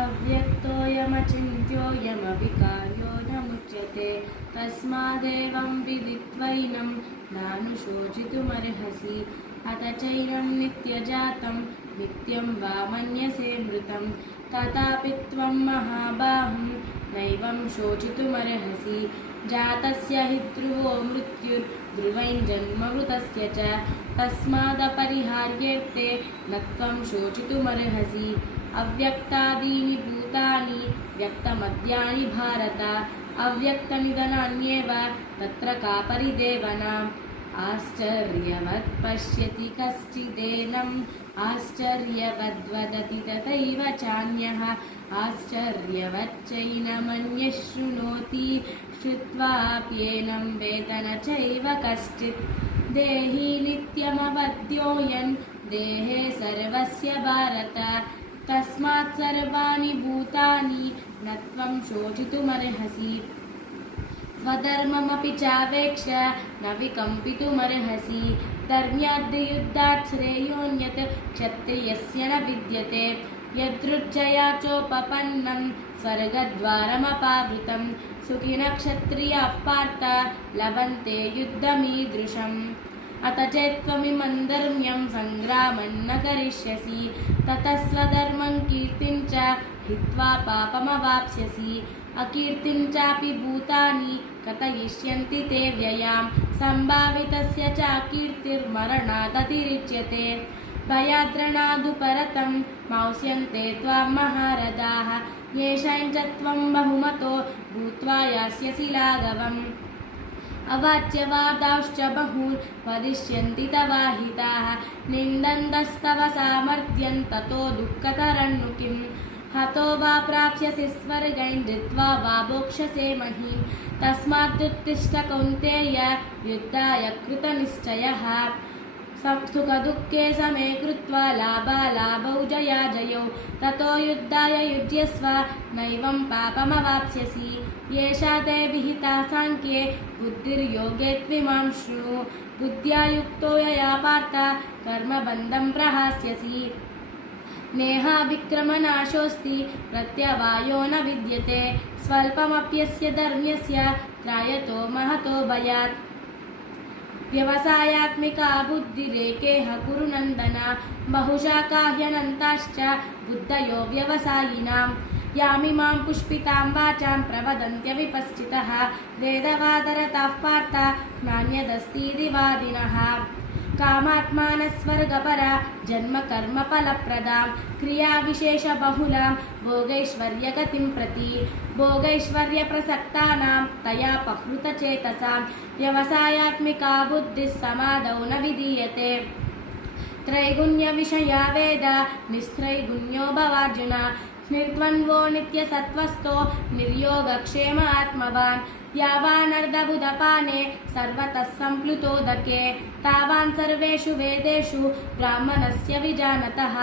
अव्यक्तोऽयमचिन्त्योऽयमविकार्यो न मुच्यते तस्मादेवं विदित्वैनं नानुशोचितुमर्हसि अथ चैनं नित्यजातं नित्यं वा मन्यसे मृतं तथापि त्वं महाबाहुं नैवं शोचितुमर्हसि जातस्य हि ध्रुवो मृत्युर्ध्रुवैर्जन्ममृतस्य च तस्मादपरिहार्येऽर्थे न त्वं शोचितुमर्हसि अव्यक्तादीनि भूतानि व्यक्तमद्यानि भारत अव्यक्तनिधनान्येव तत्र का परिदेवनाम् आश्चर्यवत् पश्यति कश्चिदेनम् आश्चर्यवद्वदति तथैव चान्यः आश्चर्यवच्चैनमन्यः शृणोति श्रुत्वाप्येनं वेद न चैव कश्चित् देहि नित्यमवद्योऽयन् देहे सर्वस्य भारत तस्मात् सर्वाणि भूतानि न त्वं शोचितुमर्हसि स्वधर्ममपि चावेक्ष न विकम्पितुमर्हसि धर्म्याद्युद्धात् श्रेयोऽन्यत् क्षत्रियस्य न विद्यते यदृच्छया चोपपन्नं स्वर्गद्वारमपावृतं सुखिनः क्षत्रियाः पार्थ लभन्ते युद्धमीदृशम् अथ चेत्त्वमिमं धर्म्यं सङ्ग्रामं न करिष्यसि ततः स्वधर्मं कीर्तिं च हित्वा पापमवाप्स्यसि अकीर्तिं चापि भूतानि कथयिष्यन्ति ते व्ययां सम्भावितस्य च कीर्तिर्मरणादतिरिच्यते भयाद्रणादुपरतं मांस्यन्ते त्वां महारथाः येषां च त्वं बहुमतो भूत्वा यास्यसि लाघवम् अवाच्यवादांश्च बहून् वदिष्यन्ति तवाहिताः निन्दन्तस्तव सामर्थ्यं ततो दुःखतरन्नु किम् हतो वा प्राप्स्यसि स्वर्गैः जित्वा वा भोक्ष्यसे महीम् तस्मादुत्तिष्ठ कौन्तेय युद्धाय कृतनिश्चयः सुखदुःखे समे कृत्वा लाभालाभौ जयाजयौ ततो युद्धाय युज्यस्व नैवं पापमवाप्स्यसि येषा ते विहिता साङ्ख्ये बुद्धिर्योगे त्विमां शृणु बुद्ध्या युक्तो यया पार्थ कर्मबन्धं प्रहास्यसि नेहाभिक्रमनाशोऽस्ति प्रत्यवायो न विद्यते स्वल्पमप्यस्य धर्म्यस्य त्रायतो महतो भयात् व्यवसायात्मिका बुद्धिरेकेह कुरु नन्दन बहुशाखा ह्यनन्ताश्च बुद्धयो व्यवसायिनां यामिमां पुष्पितां वाचां प्रवदन्त्यविपश्चितः वेदवादरताः पार्थ नान्यदस्तीति वादिनः कामात्मानस्वर्गपरा जन्मकर्मफलप्रदां क्रियाविशेषबहुलां भोगैश्वर्यगतिं प्रति भोगैश्वर्यप्रसक्तानां तया पहृतचेतसां व्यवसायात्मिका बुद्धिः समादौ न विधीयते त्रैगुण्यविषया वेद निस्त्रैगुण्यो भवार्जुन निर्द्वन्द्वो नित्यसत्त्वस्थो निर्योगक्षेम आत्मवान् यावानर्धबुधपाने सर्वतः सम्प्लुतोदके तावान् सर्वेषु वेदेषु ब्राह्मणस्य विजानतः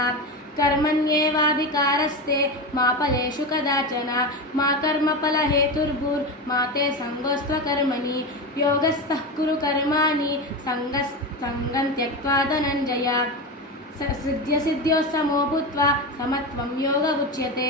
कर्मण्येवाधिकारस्ते मा फलेषु कदाचन मा कर्मफलहेतुर्भूर्मा ते सङ्गोऽस्त्वकर्मणि योगस्थः कुरु कर्माणि सङ्गं त्यक्त्वा धनञ्जय सिद्ध्यसिद्ध्योः समो भूत्वा समत्वं योग उच्यते।